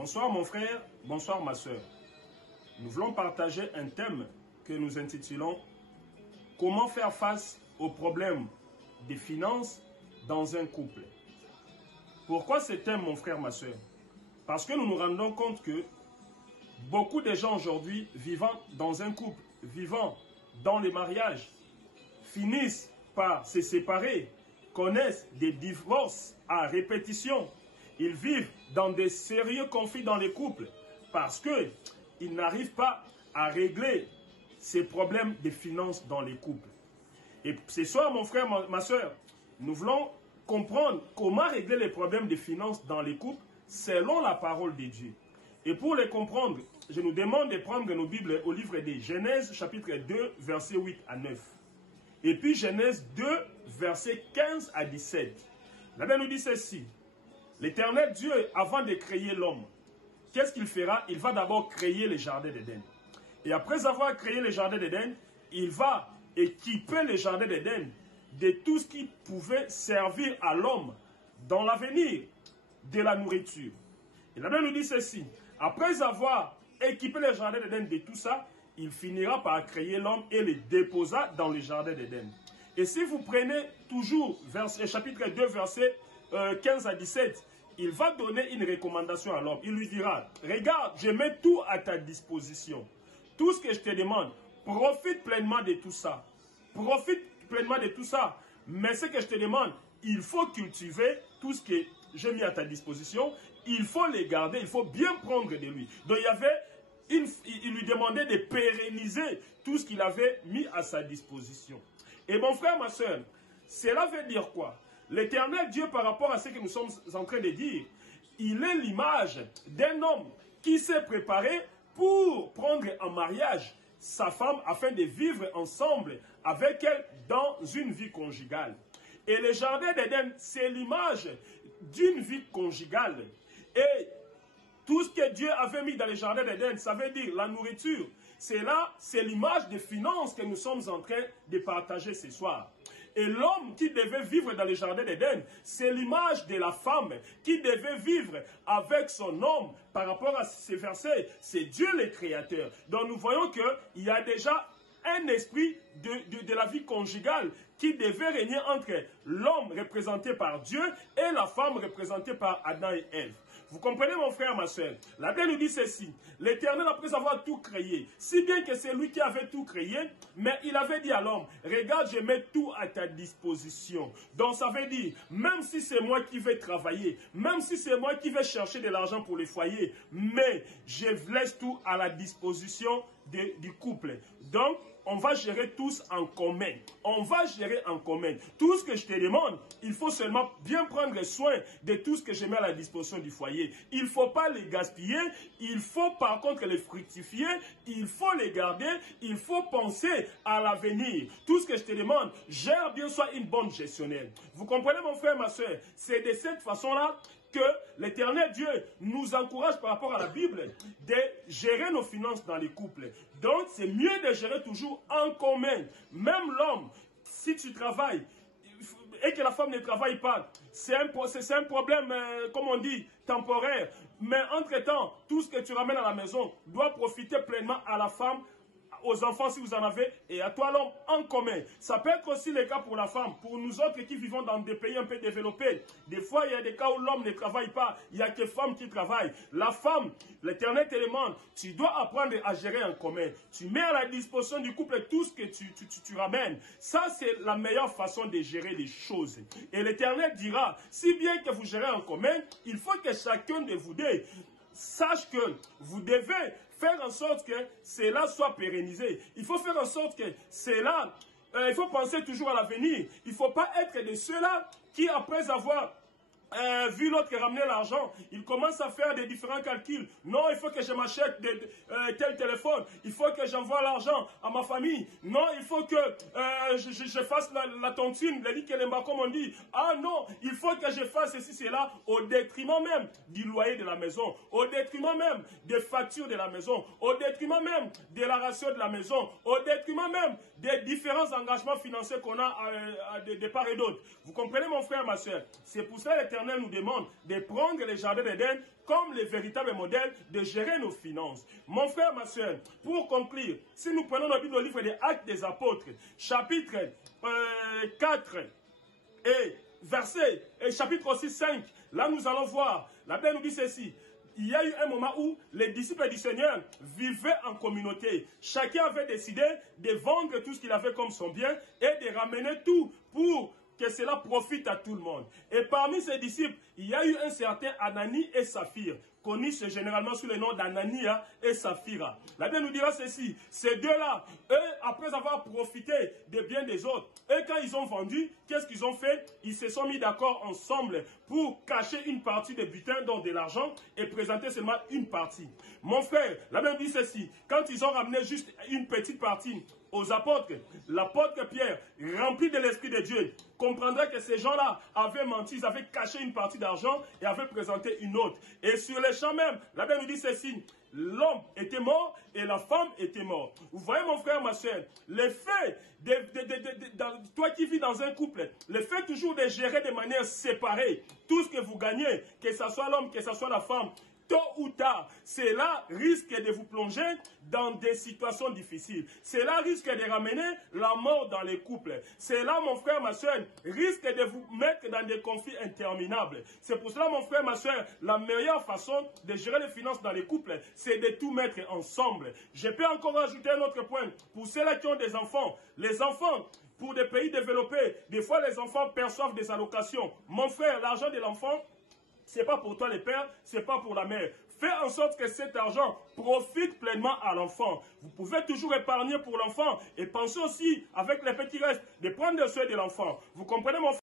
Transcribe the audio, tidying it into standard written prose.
Bonsoir mon frère, bonsoir ma soeur. Nous voulons partager un thème que nous intitulons « Comment faire face aux problèmes des finances dans un couple ?» Pourquoi ce thème mon frère, ma soeur? Parce que nous nous rendons compte que beaucoup de gens aujourd'hui vivant dans un couple, vivant dans les mariages, finissent par se séparer, connaissent des divorces à répétition. Ils vivent dans des sérieux conflits dans les couples parce qu'ils n'arrivent pas à régler ces problèmes de finances dans les couples. Et ce soir, mon frère, ma soeur, nous voulons comprendre comment régler les problèmes de finances dans les couples selon la parole de Dieu. Et pour les comprendre, je nous demande de prendre nos Bibles au livre de Genèse, chapitre 2, versets 8 à 9. Et puis Genèse 2, versets 15 à 17. La Bible nous dit ceci. L'Éternel Dieu, avant de créer l'homme, qu'est-ce qu'il fera? Il va d'abord créer le jardin d'Éden. Et après avoir créé le jardin d'Éden, il va équiper le jardin d'Éden de tout ce qui pouvait servir à l'homme dans l'avenir, de la nourriture. Et la Bible nous dit ceci. Après avoir équipé le jardin d'Éden de tout ça, il finira par créer l'homme et le déposa dans le jardin d'Éden. Et si vous prenez toujours chapitre 2, verset 15 à 17, il va donner une recommandation à l'homme. Il lui dira, regarde, je mets tout à ta disposition. Tout ce que je te demande, profite pleinement de tout ça. Profite pleinement de tout ça. Mais ce que je te demande, il faut cultiver tout ce que j'ai mis à ta disposition. Il faut les garder, il faut bien prendre de lui. Donc il lui demandait de pérenniser tout ce qu'il avait mis à sa disposition. Et mon frère, ma soeur, cela veut dire quoi? L'Éternel Dieu, par rapport à ce que nous sommes en train de dire, il est l'image d'un homme qui s'est préparé pour prendre en mariage sa femme afin de vivre ensemble avec elle dans une vie conjugale. Et le jardin d'Éden, c'est l'image d'une vie conjugale. Et tout ce que Dieu avait mis dans le jardin d'Éden, ça veut dire la nourriture. C'est l'image des finances que nous sommes en train de partager ce soir. Et l'homme qui devait vivre dans le jardin d'Éden, c'est l'image de la femme qui devait vivre avec son homme. Par rapport à ces versets, c'est Dieu le Créateur. Donc nous voyons qu'il y a déjà un esprit de la vie conjugale qui devait régner entre l'homme représenté par Dieu et la femme représentée par Adam et Ève. Vous comprenez mon frère, ma soeur? La Bible nous dit ceci. L'Éternel, après avoir tout créé, si bien que c'est lui qui avait tout créé, mais il avait dit à l'homme, regarde, je mets tout à ta disposition. Donc ça veut dire, même si c'est moi qui vais travailler, même si c'est moi qui vais chercher de l'argent pour les foyers, mais je laisse tout à la disposition du couple. Donc, on va gérer tous en commun. On va gérer en commun. Tout ce que je te demande, il faut seulement bien prendre soin de tout ce que je mets à la disposition du foyer. Il ne faut pas les gaspiller. Il faut par contre les fructifier. Il faut les garder. Il faut penser à l'avenir. Tout ce que je te demande, gère bien, sois une bonne gestionnaire. Vous comprenez mon frère, ma soeur? C'est de cette façon-là que l'Éternel Dieu nous encourage par rapport à la Bible de gérer nos finances dans les couples. Donc, c'est mieux de gérer toujours en commun. Même l'homme, si tu travailles et que la femme ne travaille pas, c'est un problème, comme on dit, temporaire. Mais entre-temps, tout ce que tu ramènes à la maison doit profiter pleinement à la femme, aux enfants si vous en avez, et à toi l'homme en commun. Ça peut être aussi le cas pour la femme, pour nous autres qui vivons dans des pays un peu développés. Des fois, il y a des cas où l'homme ne travaille pas, il n'y a que femmes qui travaillent. La femme, l'Éternel te demande, tu dois apprendre à gérer en commun. Tu mets à la disposition du couple tout ce que tu ramènes. Ça, c'est la meilleure façon de gérer les choses. Et l'Éternel dira, si bien que vous gérez en commun, il faut que chacun de vous deux sache que vous devez faire en sorte que cela soit pérennisé. Il faut faire en sorte que cela, il faut penser toujours à l'avenir. Il ne faut pas être de ceux-là qui, après avoir vu l'autre ramener l'argent, il commence à faire des différents calculs. Non, il faut que je m'achète tel téléphone. Il faut que j'envoie l'argent à ma famille. Non, il faut que je fasse la tontine, le lit comme on dit. Ah non, il faut que je fasse ceci, cela, au détriment même du loyer de la maison, au détriment même des factures de la maison, au détriment même de la ration de la maison, au détriment même des différents engagements financiers qu'on a de part et d'autre. Vous comprenez mon frère, ma soeur? C'est pour ça que l'Éternel nous demande de prendre les jardins d'Éden comme les véritables modèles de gérer nos finances. Mon frère, ma soeur, pour conclure, si nous prenons la Bible au livre des Actes des Apôtres, chapitre 4 et verset, et chapitre aussi 5, là nous allons voir, la Bible nous dit ceci. Il y a eu un moment où les disciples du Seigneur vivaient en communauté. Chacun avait décidé de vendre tout ce qu'il avait comme son bien et de ramener tout pour que cela profite à tout le monde. Et parmi ces disciples, il y a eu un certain Anani et Saphir, connus généralement sous le nom d'Anania et Saphira. La Bible nous dira ceci, ces deux-là, eux, après avoir profité des biens des autres, et quand ils ont vendu, qu'est-ce qu'ils ont fait? Ils se sont mis d'accord ensemble pour cacher une partie des butins, donc de l'argent, et présenter seulement une partie. Mon frère, la Bible dit ceci, quand ils ont ramené juste une petite partie aux apôtres, l'apôtre Pierre, rempli de l'Esprit de Dieu, comprendra que ces gens-là avaient menti, ils avaient caché une partie d'argent et avaient présenté une autre. Et sur les champs même, la Bible nous dit ceci, l'homme était mort et la femme était morte. Vous voyez mon frère, ma soeur, le fait toi qui vis dans un couple, le fait toujours de gérer de manière séparée tout ce que vous gagnez, que ce soit l'homme, que ce soit la femme, tôt ou tard, cela risque de vous plonger dans des situations difficiles. Cela risque de ramener la mort dans les couples. Cela, mon frère, ma soeur, risque de vous mettre dans des conflits interminables. C'est pour cela, mon frère, ma soeur, la meilleure façon de gérer les finances dans les couples, c'est de tout mettre ensemble. Je peux encore ajouter un autre point. Pour ceux-là qui ont des enfants, les enfants, pour des pays développés, des fois les enfants perçoivent des allocations. Mon frère, l'argent de l'enfant, c'est pas pour toi le père, c'est pas pour la mère. Fais en sorte que cet argent profite pleinement à l'enfant. Vous pouvez toujours épargner pour l'enfant et pensez aussi, avec les petits restes, de prendre soin de l'enfant. Vous comprenez mon frère?